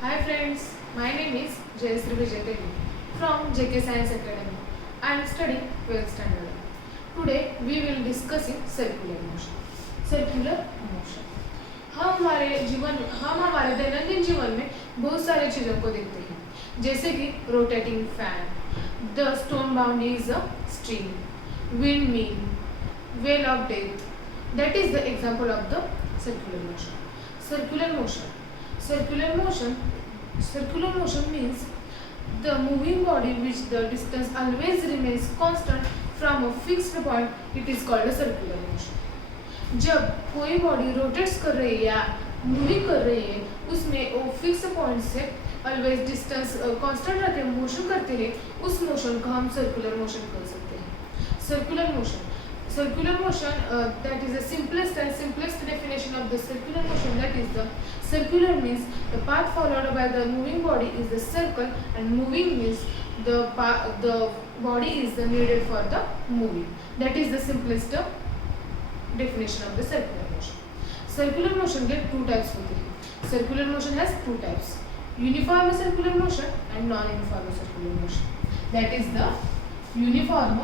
Hi friends, my name is Jayasri Vijay Devi from JK Science Academy. I am studying 12th standard. Today we will discussing circular motion. Circular motion. हम हमारे दैनंदिन जीवन में बहुत सारे चीज़ों को देखते हैं, जैसे कि rotating fan, the stone bound is a stream, wind mill, well of death. That is the example of the circular motion. Circular motion. Circular motion. Circular motion means the moving body which the distance always remains constant from a fixed point. It is called a circular motion. जब कोई body rotates कर रही है या moving कर रही है, उसमें वो फिक्स पॉइंट से ऑलवेज डिस्टेंस कांस्टेंट रखे मोशन करते हैं, उस मोशन को हम सर्कुलर मोशन कर सकते हैं. Circular motion. Circular motion, that is the simplest definition of the circular motion. That is the circular means the path followed by the moving body is the circle, and moving means the body is the needed for the moving. That is the simplest definition of the circular motion. Circular motion get two types होते हैं. Circular motion has two types: uniform circular motion and non-uniform circular motion. That is the uniform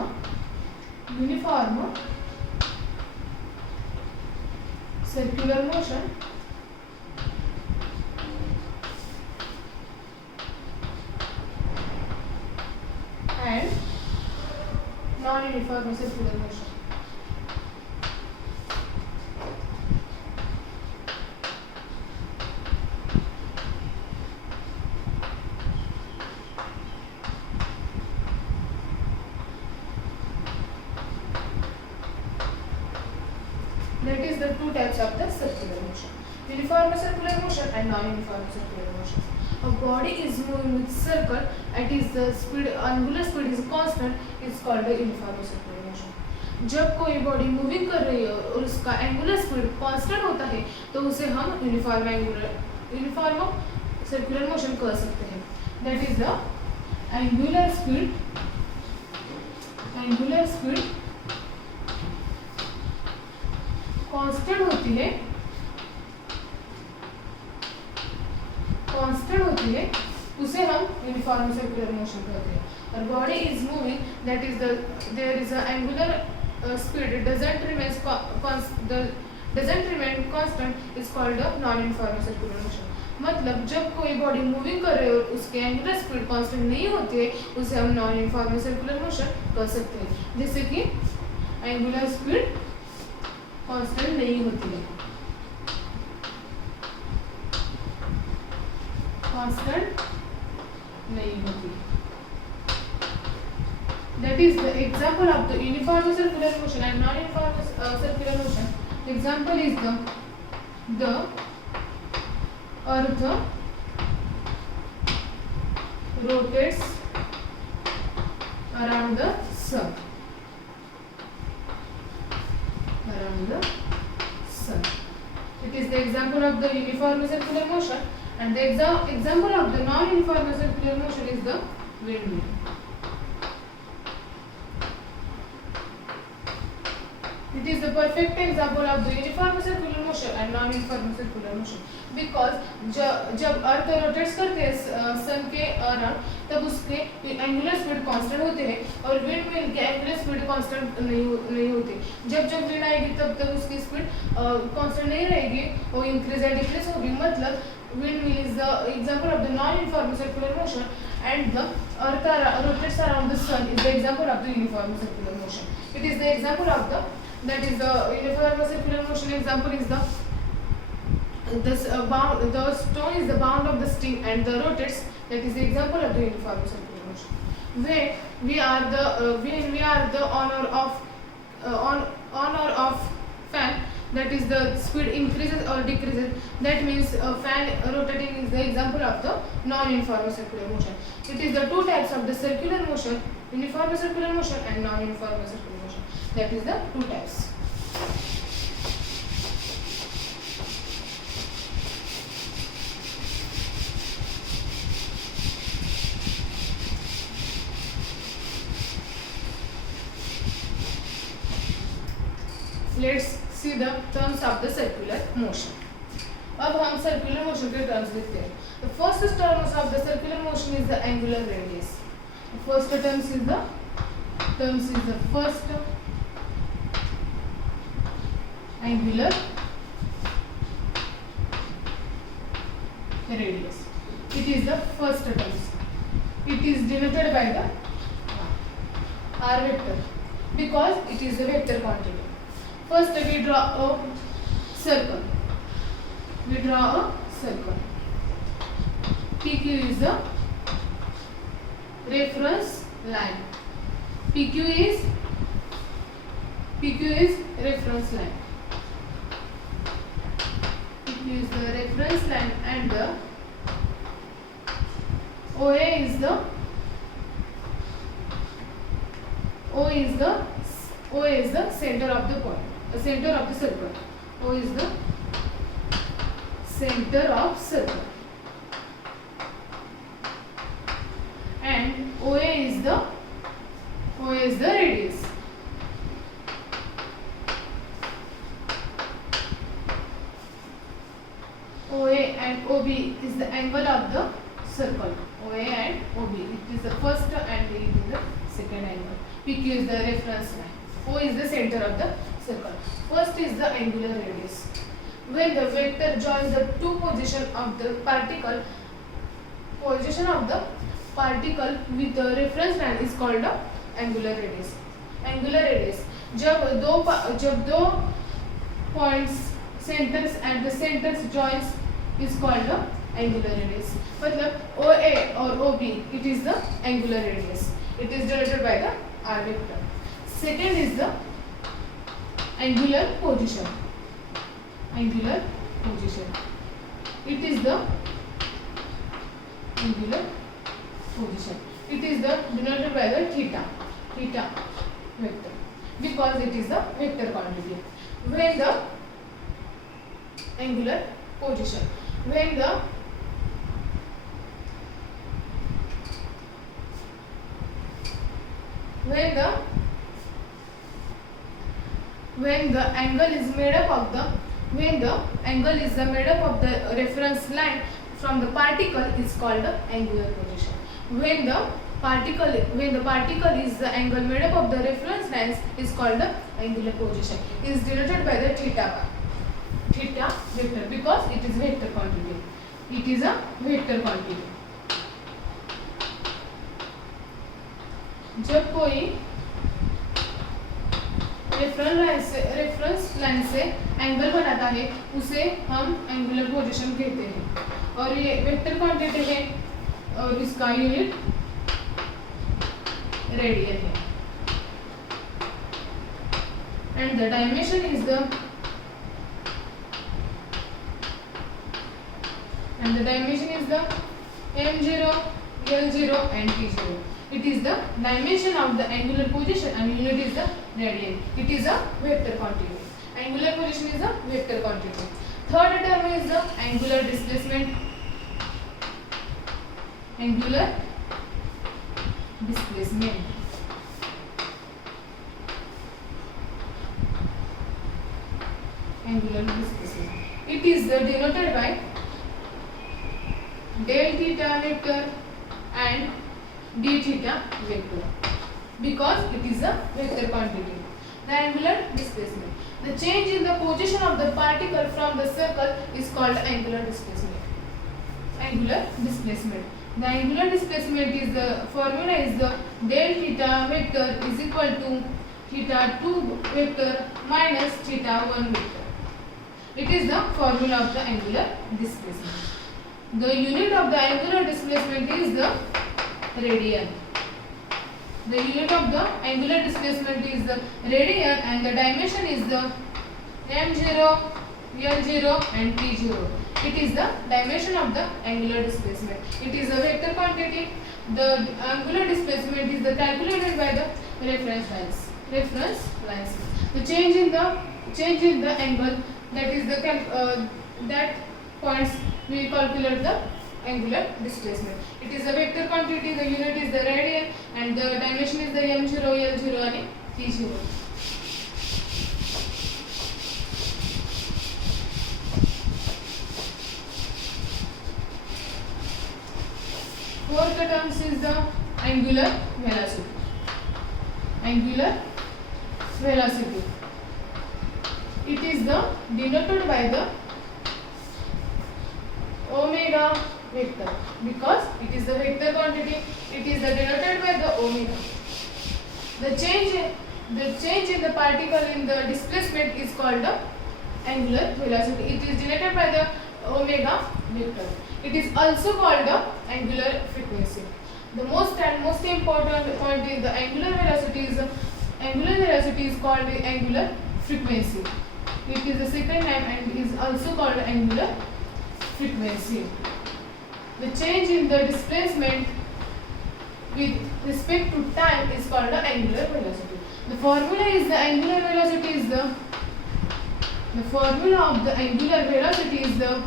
circular motion and non-uniform circular motion. That is the two types of the circular motion: uniform circular motion and non-uniform circular motion. A body is moving with circle, it is the speed, angular speed is constant, is called the uniform circular motion. जब कोई body moving कर रही है और उसका angular speed constant होता है, तो उसे हम यूनिफॉर्म सर्कुलर मोशन कर सकते हैं. That is the angular speed constant होती है, उसे हम यूनिफॉर्म सर्कुलर मोशन कहते हैं. और body is moving, that is there is a angular speed doesn't remain constant, is called a non-uniform circular motion. मतलब जब कोई बॉडी मूविंग कर रही है और उसके एंगुलर स्पीड कांस्टेंट नहीं होती है, उसे हम नॉन यूनिफॉर्म सर्कुलर मोशन कर सकते हैं. जैसे कि एंगुलर स्पीड कांस्टेंट नहीं होती है, That is the example of the uniform circular motion and non-uniform circular motion. The example is the earth rotates around the sun. It is the example of the uniform circular motion, and the example of the non-uniform circular motion is the windmill. It is the perfect example of the uniform circular motion and non-uniform circular motion, because जब अर्थ rotates करते हैं सन के around, तब उसके angular speed constant होते हैं, और wind mill के एंगुलर स्पीड कांस्टेंट नहीं होती. जब विंड आएगी तब उसकी स्पीड कांस्टेंट नहीं रहेगी, वो इंक्रीज या डिक्रीज होगी. मतलब wind mill is the example of the non-uniform circular motion, and the earth rotates around the sun is the example of the uniform circular motion. It is the example of the, that is the uniform circular motion example is the stone is the bound of the string and the rotates. That is the example of the uniform circular motion. When we are the on or off fan, that is the speed increases or decreases. That means fan rotating is the example of the non-uniform circular motion. It is the two types of the circular motion: uniform circular motion and non-uniform circular motion. That is the two types. Let's see the terms of the circular motion. अब हम circular motion के terms लिखते हैं. The first terms of the circular motion is the angular radius. The first terms is the first angular radius. It is the first terms. It is denoted by the r vector because it is a vector quantity. First we draw a circle. PQ is the reference line. PQ is reference line. PQ is the reference line and the OA is the center of the point, the center of the circle. O is the center of circle and OA is the radius. OA and OB is the angle of the circle. OA and OB, it is the first and it is the second angle. PQ is the reference line. O is the center of the circle. First is the angular radius. When the vector joins the two position of the particle with the reference line is called the angular radius. Angular radius जब दो points centers and the centers joins is called the angular radius. मतलब OA or OB, it is the angular radius. It is denoted by the r vector. Second is the angular position. It is the angular position. It is the denoted by the theta vector because it is the vector quantity. When the angular position, when the angle is made up of the reference line from the particle is called the angular position. When the particle is the angle made up of the reference lines is called the angular position. It is denoted by the theta vector because it is vector quantity. It is a vector quantity. जब कोई reference line से angle बनाता है उसे हम angular position कहते हैं और ये वेक्टर क्वांटिटी है और इसका यूनिट रेडियन है and the dimension is the m0, l0 and t0. It is the dimension of the angular position and unit is the radian. It is a vector quantity. Angular position is a vector quantity. Third term is the angular displacement. Angular displacement. It is denoted by del theta vector and d theta vector because it is a vector quantity. The angular displacement. The change in the position of the particle from the circle is called angular displacement. The angular displacement is the formula is the del theta vector is equal to theta 2 vector minus theta 1 vector. It is the formula of the angular displacement. The unit of the angular displacement is the radian. The unit of the angular displacement is the radian and the dimension is the m0, l0 and t0. It is the dimension of the angular displacement. It is a vector quantity. The angular displacement is the calculated by the reference lines. The change in the angle, that is the that points we calculate the angular displacement. It is a vector quantity. The unit is the radian and the dimension is the m0, l0 and t0. the terms is the angular velocity. Angular velocity. It is the denoted by the omega vector because it is the vector quantity. It is the denoted by the omega. The change in the particle in the displacement is called the angular velocity. It is denoted by the omega vector. It is also called the angular frequency. The most important point is the angular velocity is called the angular frequency. It is the second name and is also called angular frequency. The change in the displacement with respect to time is called the angular velocity. The formula is the angular velocity is the formula of the angular velocity is the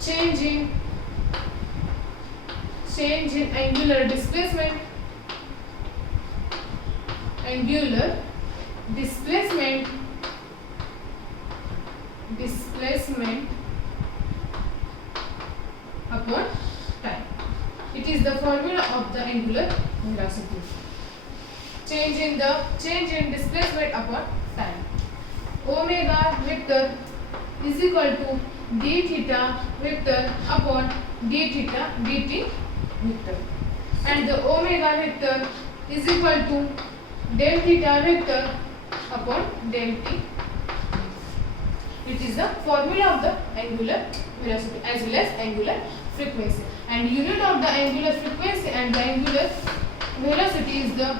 change in angular displacement upon time. It is the formula of the angular velocity. Change in displacement upon time. Omega vector is equal to d theta vector upon d theta dt vector, and the omega vector is equal to del theta vector upon del t. It is the formula of the angular velocity as well as angular frequency, and unit of the angular frequency and the angular velocity is the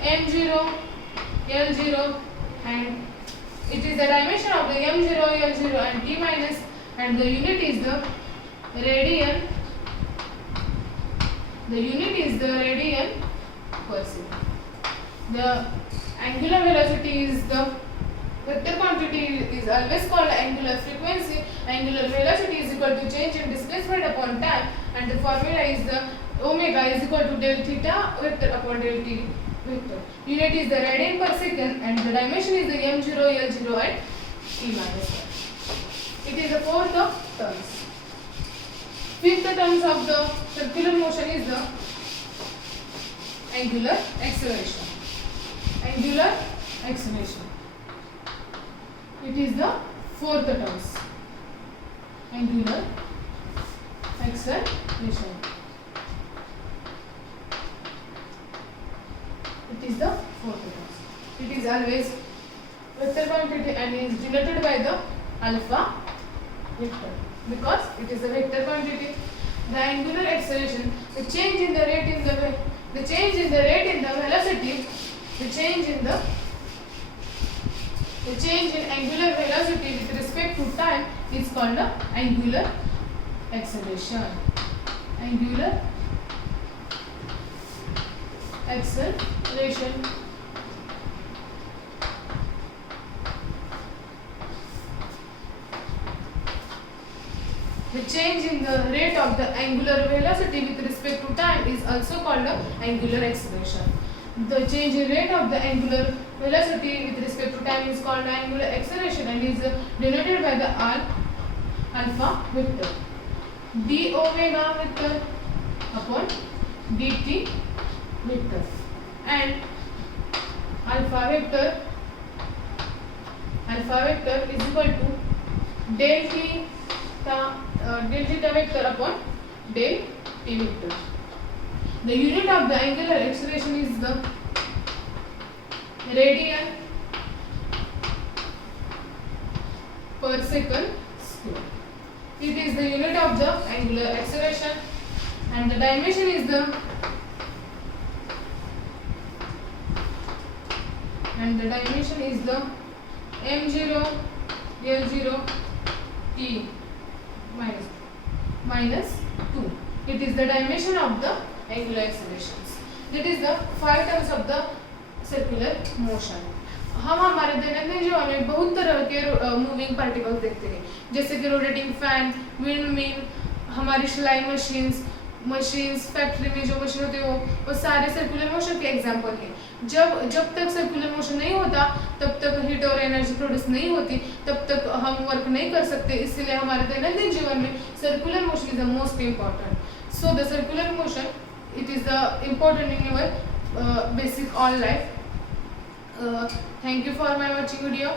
m0, l0, and it is the dimension of the m0, l0 and t minus, and the unit is the radian. The unit is the radian per second. The angular velocity is the vector quantity is always called angular frequency. Angular velocity is equal to change in displacement upon time, and the formula is the omega is equal to del theta vector upon del t vector. Unit is the radian per second, and the dimension is the m0, l0 and t minus 1. It is the fourth of terms. Fifth terms of the circular motion is the angular acceleration. Angular acceleration. It is the fourth terms. Angular acceleration. It is the fourth terms. It is always vector quantity and is denoted by the alpha vector because it is a vector quantity. The angular acceleration, the change in the rate in the velocity, the change in angular velocity with respect to time is called the angular acceleration. Angular acceleration. The change in the rate of the angular velocity with respect to time is also called the angular acceleration. The change in rate of the angular velocity with respect to time is called angular acceleration and is denoted by the alpha vector. D omega vector upon dt vector, and alpha vector is equal to del theta vector upon del t vector. The unit of the angular acceleration is the radian per second square. It is the unit of the angular acceleration, and the dimension is the m0, l0, t minus 2. It is the dimension of the angular accelerations. That is the 5 terms of the circular motion. हम हमारे दैनंदिन जीवन में बहुत तरह के moving particles देखते हैं, जैसे कि रोटेटिंग फैन, विंड मिल, हमारी सिलाई मशीन्स, मशीन्स, फैक्ट्री में जो मशीन होते हैं वो सारे सर्कुलर मोशन के एग्जाम्पल हैं। जब तक सर्कुलर मोशन नहीं होता तब तक हीट और एनर्जी प्रोड्यूस नहीं होती, तब तक हम वर्क नहीं कर सकते। इसलिए हमारे दैनंदिन जीवन में circular motion is the most important. So the circular motion it is the important in your basic all life. Thank you for my watching video.